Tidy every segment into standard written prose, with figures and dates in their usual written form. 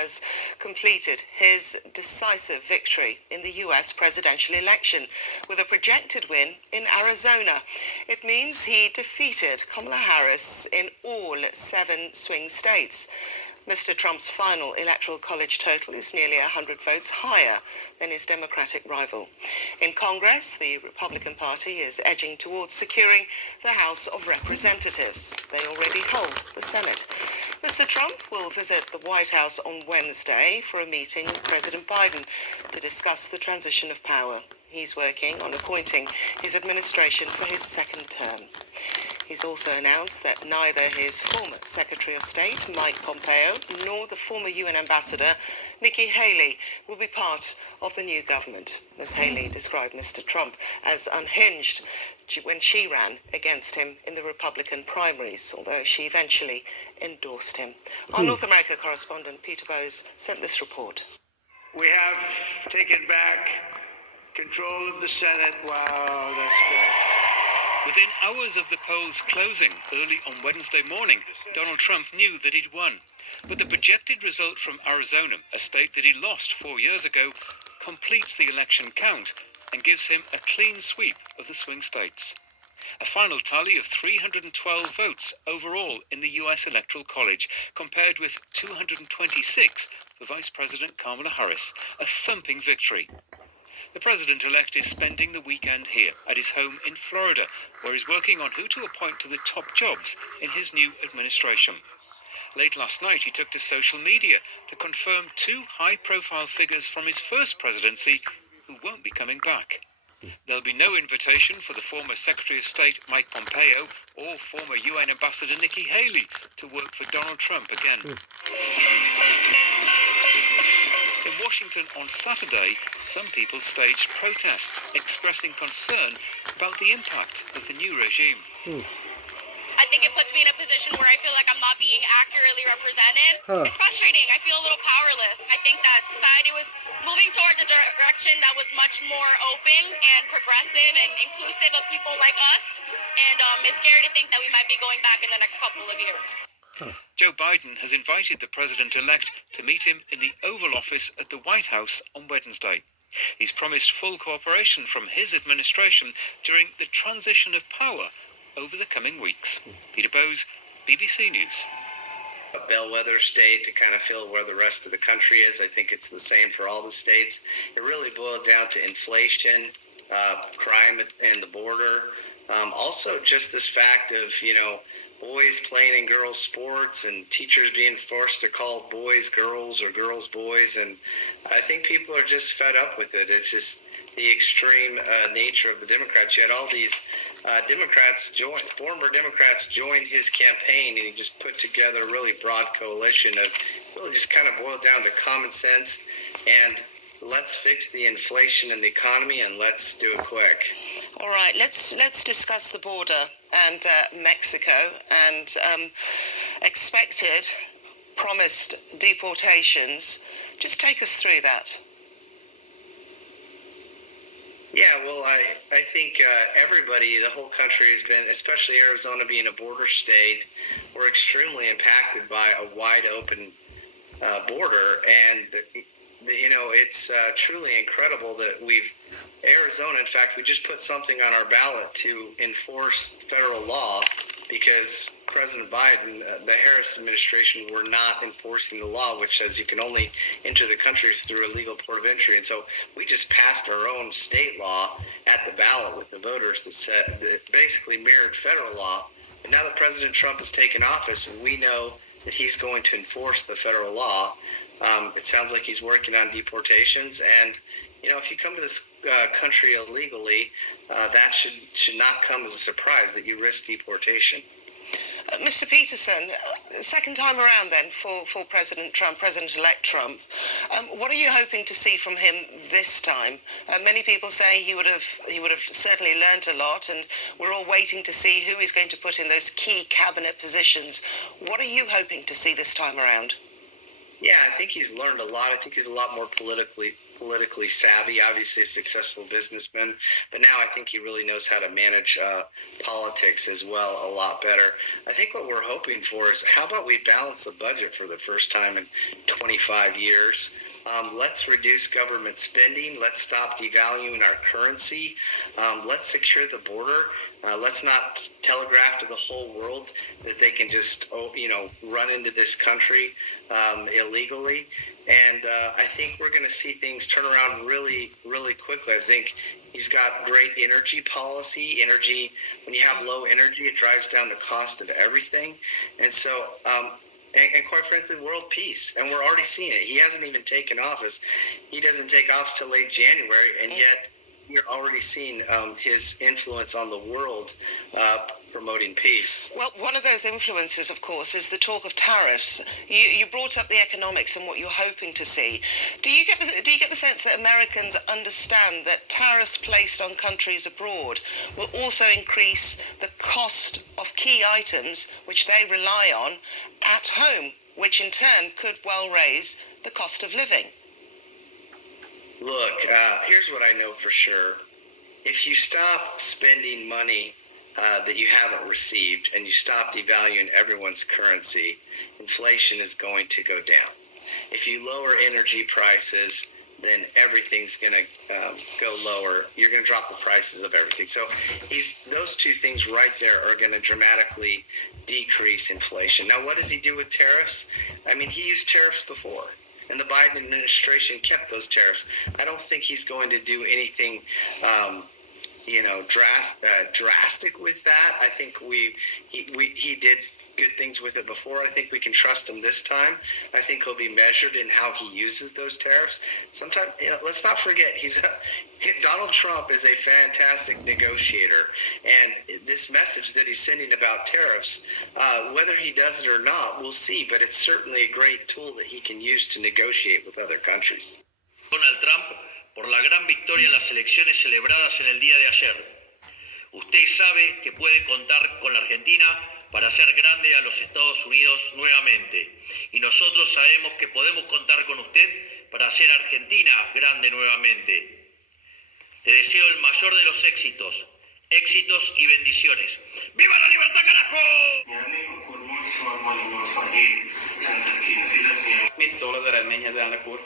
has completed his decisive victory in the US presidential election with a projected win in Arizona. It means he defeated Kamala Harris in all 7 swing states. Mr. Trump's final electoral college total is nearly 100 votes higher than his Democratic rival. In Congress, the Republican Party is edging towards securing the House of Representatives. They already hold the Senate. Mr. Trump will visit the White House on Wednesday for a meeting with President Biden to discuss the transition of power. He's working on appointing his administration for his second term. He's also announced that neither his former Secretary of State, Mike Pompeo, nor the former UN Ambassador, Nikki Haley, will be part of the new government. Ms. Haley described Mr. Trump as unhinged when she ran against him in the Republican primaries, although she eventually endorsed him. Our North America correspondent, Peter Bowes, sent this report. We have taken back control of the Senate. Wow, that's good. Within hours of the polls closing early on Wednesday morning, Donald Trump knew that he'd won. But the projected result from Arizona, a state that he lost 4 years ago, completes the election count and gives him a clean sweep of the swing states. A final tally of 312 votes overall in the US Electoral College, compared with 226 for Vice President Kamala Harris, a thumping victory. The president-elect is spending the weekend here at his home in Florida, where he's working on who to appoint to the top jobs in his new administration. Late last night, he took to social media to confirm 2 high-profile figures from his first presidency who won't be coming back. There'll be no invitation for the former Secretary of State Mike Pompeo or former UN Ambassador Nikki Haley to work for Donald Trump again. In Washington on Saturday, some people staged protests expressing concern about the impact of the new regime. I think it puts me in a position where I feel like I'm not being accurately represented. It's frustrating. I feel a little powerless. I think that society was moving towards a direction that was much more open and progressive and inclusive of people like us. And it's scary to think that we might be going back in the next couple of years. Joe Biden has invited the president-elect to meet him in the Oval Office at the White House on Wednesday. He's promised full cooperation from his administration during the transition of power over the coming weeks. Peter Bowes, BBC News. A bellwether state to kind of feel where the rest of the country is. I think it's the same for all the states. It really boiled down to inflation, crime and the border. Also just this fact of, boys playing in girls' sports and teachers being forced to call boys girls or girls boys. And I think people are just fed up with it. It's just the extreme nature of the Democrats. You had all these former Democrats join his campaign, and he just put together a really broad coalition of really just kind of boiled down to common sense and let's fix the inflation in the economy, and let's do it quick. All right, let's discuss the border and Mexico and expected, promised deportations. Just take us through that. Yeah, well, I think everybody, the whole country has been, especially Arizona being a border state, we're extremely impacted by a wide open border, and it's truly incredible that Arizona, in fact, we just put something on our ballot to enforce federal law because President Biden, the Harris administration, were not enforcing the law, which says you can only enter the country through a legal port of entry. And so we just passed our own state law at the ballot with the voters that basically mirrored federal law. And now that President Trump has taken office, we know that he's going to enforce the federal law. It sounds like he's working on deportations, and if you come to this country illegally, that should not come as a surprise that you risk deportation. Mr. Peterson, second time around then for President Trump, President-elect Trump, what are you hoping to see from him this time? Many people say he would have certainly learned a lot, and we're all waiting to see who he's going to put in those key cabinet positions. What are you hoping to see this time around? Yeah, I think he's learned a lot. I think he's a lot more politically politically savvy, obviously a successful businessman, but now I think he really knows how to manage politics as well a lot better. I think what we're hoping for is how about we balance the budget for the first time in 25 years? Let's reduce government spending. Let's stop devaluing our currency. Let's secure the border. Let's not telegraph to the whole world that they can just, run into this country illegally. And I think we're going to see things turn around really, really quickly. I think he's got great energy policy. Energy, when you have low energy, it drives down the cost of everything. And so, and quite frankly, world peace. And we're already seeing it. He hasn't even taken office. He doesn't take office till late January, and yet you're already seeing his influence on the world promoting peace. Well, one of those influences, of course, is the talk of tariffs. You brought up the economics and what you're hoping to see. Do you get the sense that Americans understand that tariffs placed on countries abroad will also increase the cost of key items which they rely on at home, which in turn could well raise the cost of living? Look, here's what I know for sure. If you stop spending money that you haven't received and you stop devaluing everyone's currency, inflation is going to go down. If you lower energy prices, then everything's going to go lower. You're going to drop the prices of everything. So those two things right there are going to dramatically decrease inflation. Now, what does he do with tariffs? I mean, he used tariffs before, and the Biden administration kept those tariffs. I don't think he's going to do anything drastic with that. I think he did good things with it before. I think we can trust him this time. I think he'll be measured in how he uses those tariffs. Sometimes, let's not forget, Donald Trump is a fantastic negotiator, and this message that he's sending about tariffs, whether he does it or not, we'll see, but it's certainly a great tool that he can use to negotiate with other countries. Donald Trump por la gran victoria en las elecciones celebradas en el día de ayer. Usted sabe que puede contar con la Argentina para hacer grande a los Estados Unidos nuevamente. Y nosotros sabemos que podemos contar con usted para hacer Argentina grande nuevamente. Le deseo el mayor de los éxitos y bendiciones. ¡Viva la libertad, carajo! Mit szól az eredményhez, elnök úr?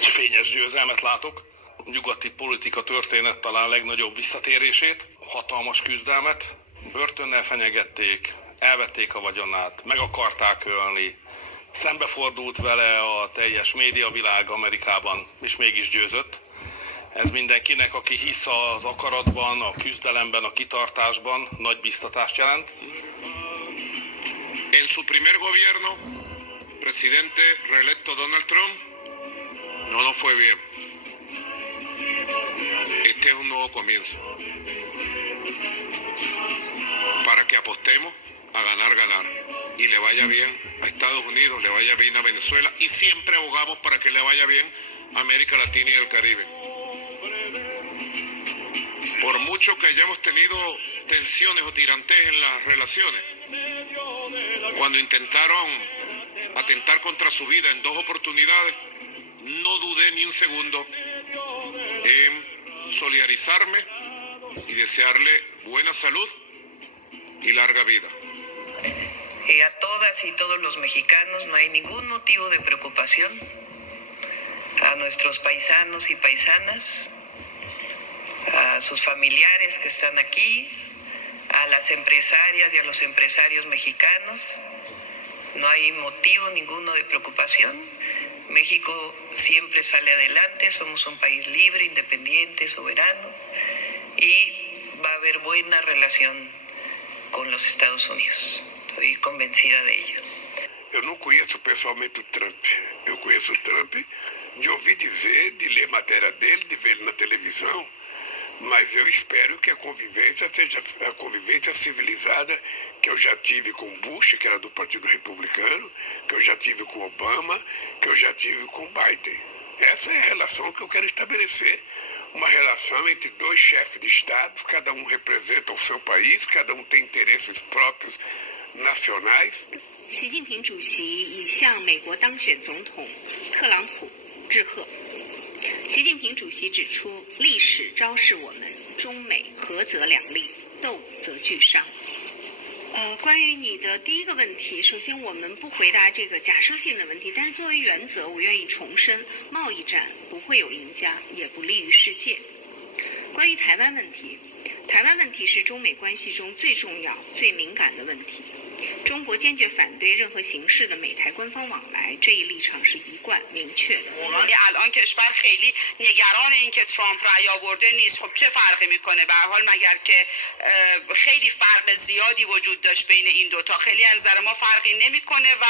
Fényes győzelmet látok. A nyugati politika történet talán legnagyobb visszatérését, hatalmas küzdelmet. Börtönnel fenyegették, elvették a vagyonát, meg akarták ölni. Szembefordult vele a teljes médiavilág Amerikában, és mégis győzött. Ez mindenkinek, aki hisz az akaratban, a küzdelemben, a kitartásban, nagy biztatást jelent. En su primer gobierno, presidente reelecto Donald Trump, no fue bien. Este es un nuevo comienzo. Para que apostemos a ganar y le vaya bien a Estados Unidos, le vaya bien a Venezuela y siempre abogamos para que le vaya bien a América Latina y el Caribe. Por mucho que hayamos tenido tensiones o tiranteos en las relaciones, cuando intentaron atentar contra su vida en 2 oportunidades, no dudé ni un segundo en solidarizarme y desearle buena salud y larga vida. A todas y todos los mexicanos no hay ningún motivo de preocupación. A nuestros paisanos y paisanas, a sus familiares que están aquí, a las empresarias y a los empresarios mexicanos, no hay motivo ninguno de preocupación. México siempre sale adelante, somos un país libre, independiente, soberano, y va a haber buena relación con los Estados Unidos. Estoy convencida de ello. Eu não conheço pessoalmente o Trump. Eu conheço o Trump de ouvir dizer, de ler matéria dele, de ver ele na televisão, mas eu espero que a convivência seja a convivência civilizada que eu já tive com Bush, que era do Partido Republicano, que eu já tive com Obama, que eu já tive com Biden. Essa é a relação que eu quero estabelecer, uma relação entre 2 chefes de Estado, cada um representa o seu país, cada um tem interesses próprios nacionais. 习近平主席已向美国当选总统特朗普致贺。习近平主席指出，历史昭示我们，中美合则两利，斗则俱伤。关于你的第一个问题，首先我们不回答这个假设性的问题，但是作为原则，我愿意重申，贸易战不会有赢家，也不利于世界。关于台湾问题，台湾问题是中美关系中最重要、最敏感的问题。中国坚决反对任何形式的美台官方往来，这一立场是一贯明确的。الان کشور خیلی نگران این که ترامپ رأی آورده نیست. خب چه فرقی میکنه؟ به هر حال مگر که خیلی فرق زیادی وجود داشت بین این دوتا، خیلی از نظر ما فرقی نمیکنه و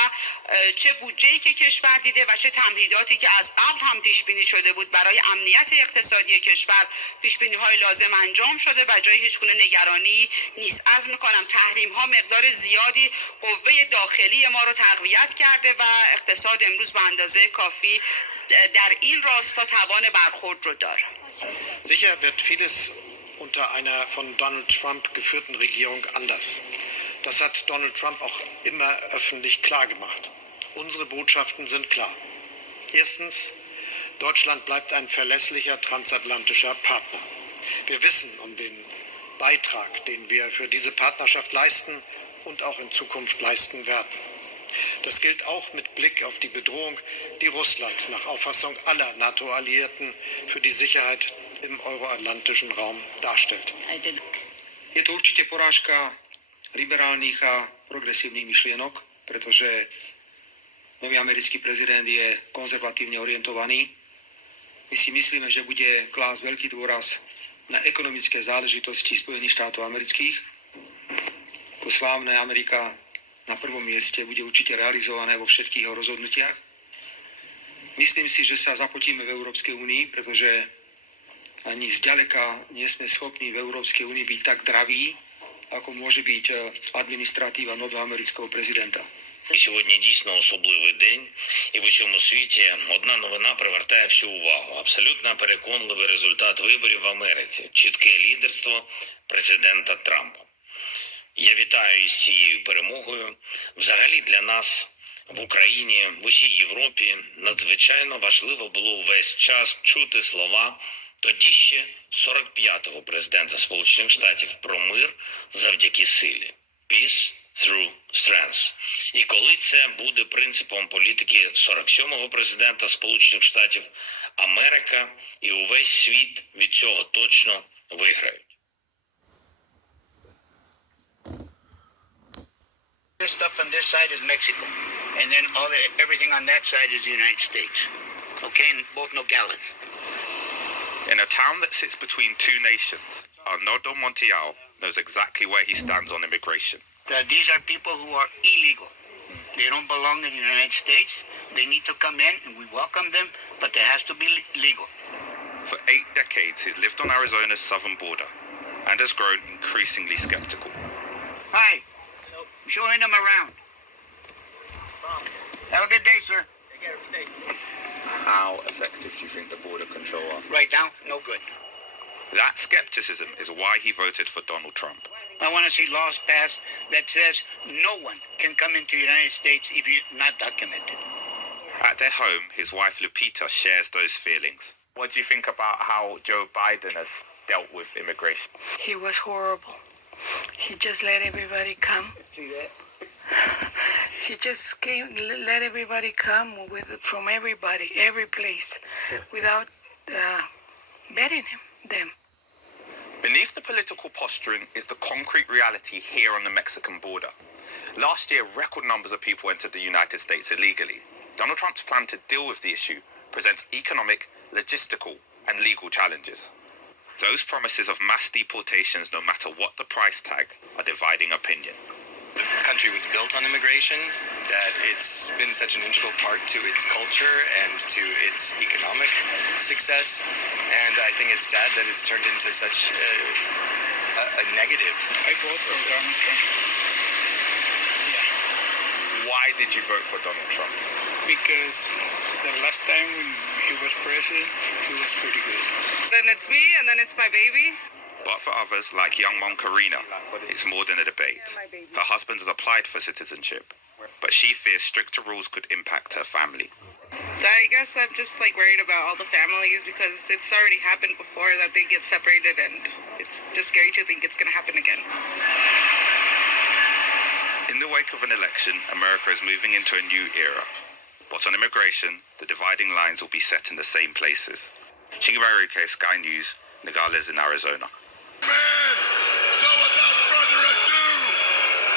چه بودجه‌ای که کشور دیده و چه تمهیداتی که از قبل هم پیش بینی شده بود برای امنیت اقتصادی کشور، پیش بینی های لازم انجام شده و جای هیچ گونه نگرانی نیست. عرض میکنم تحریم ها مقدار زیادی قوه داخلی ما رو تقویت کرده و اقتصاد امروز به اندازه کافی در این راستا توان برخورد رو داره. Sicher wird vieles unter einer von Donald Trump geführten Regierung anders. Das hat Donald Trump auch immer öffentlich klar gemacht. Unsere Botschaften sind klar. Erstens, Deutschland bleibt ein verlässlicher transatlantischer Partner. Wir wissen um den Beitrag, den wir für diese Partnerschaft leisten und auch in Zukunft leisten werden. Das gilt auch mit Blick auf die Bedrohung, die Russland nach Auffassung aller NATO-Alliierten für die Sicherheit im euroatlantischen Raum darstellt. Je to určite porážka liberálnych a progresívnych myšlienok, pretože nový americký prezident je konzervatívne orientovaný. My si myslíme, že bude klásť veľký dôraz na ekonomické záležitosti Spojených štátov amerických. To slávne Amerika na prvom mieste bude určite realizované vo všetkých jeho rozhodnutiach. Myslím si, že sa zapotíme v Európskej únii, pretože ani zďaleka nie sme schopní v Európskej únii byť tak draví, ako môže byť адміністратива нового американського президента. Сьогодні дійсно особливий день, і в усьому світі одна новина привертає всю увагу. Абсолютно переконливий результат виборів в Америці. Чітке лідерство президента Трампа. Я вітаю із цією перемогою. Взагалі для нас в Україні, в усій Європі надзвичайно важливо було увесь час чути слова тоді ще 45-го президента Сполучених Штатів про мир завдяки силі. Peace through strength. І коли це буде принципом політики 47-го президента Сполучених Штатів, Америка і увесь світ від цього точно виграють. This stuff on this side is Mexico, and then everything on that side is the United States. Okay, and both Nogales. In a town that sits between two nations, Arnoldo Montiel knows exactly where he stands on immigration. These are people who are illegal. They don't belong in the United States. They need to come in, and we welcome them, but there has to be legal. For 8 decades, he's lived on Arizona's southern border and has grown increasingly skeptical. Hi. Showing them around. Have a good day, sir. How effective do you think the border control are? Right now, no good. That skepticism is why he voted for Donald Trump. I want to see laws passed that says no one can come into the United States if you're not documented. At their home, his wife Lupita shares those feelings. What do you think about how Joe Biden has dealt with immigration? He was horrible. He just let everybody come. See that? He just let everybody come from everybody, every place, without vetting them. Beneath the political posturing is the concrete reality here on the Mexican border. Last year, record numbers of people entered the United States illegally. Donald Trump's plan to deal with the issue presents economic, logistical, and legal challenges. Those promises of mass deportations, no matter what the price tag, are dividing opinion. The country was built on immigration, that it's been such an integral part to its culture and to its economic success, and I think it's sad that it's turned into such a negative. I vote for Donald Trump. Yeah. Why did you vote for Donald Trump? Because the last time when he was president, he was pretty good. Then it's me, and then it's my baby. But for others, like young mom Karina, it's more than a debate. Her husband has applied for citizenship, but she fears stricter rules could impact her family. I guess I'm just like worried about all the families because it's already happened before that they get separated, and it's just scary to think it's going to happen again. In the wake of an election, America is moving into a new era. But on immigration, the dividing lines will be set in the same places. Shingabaruke, Sky News, Nogales in Arizona.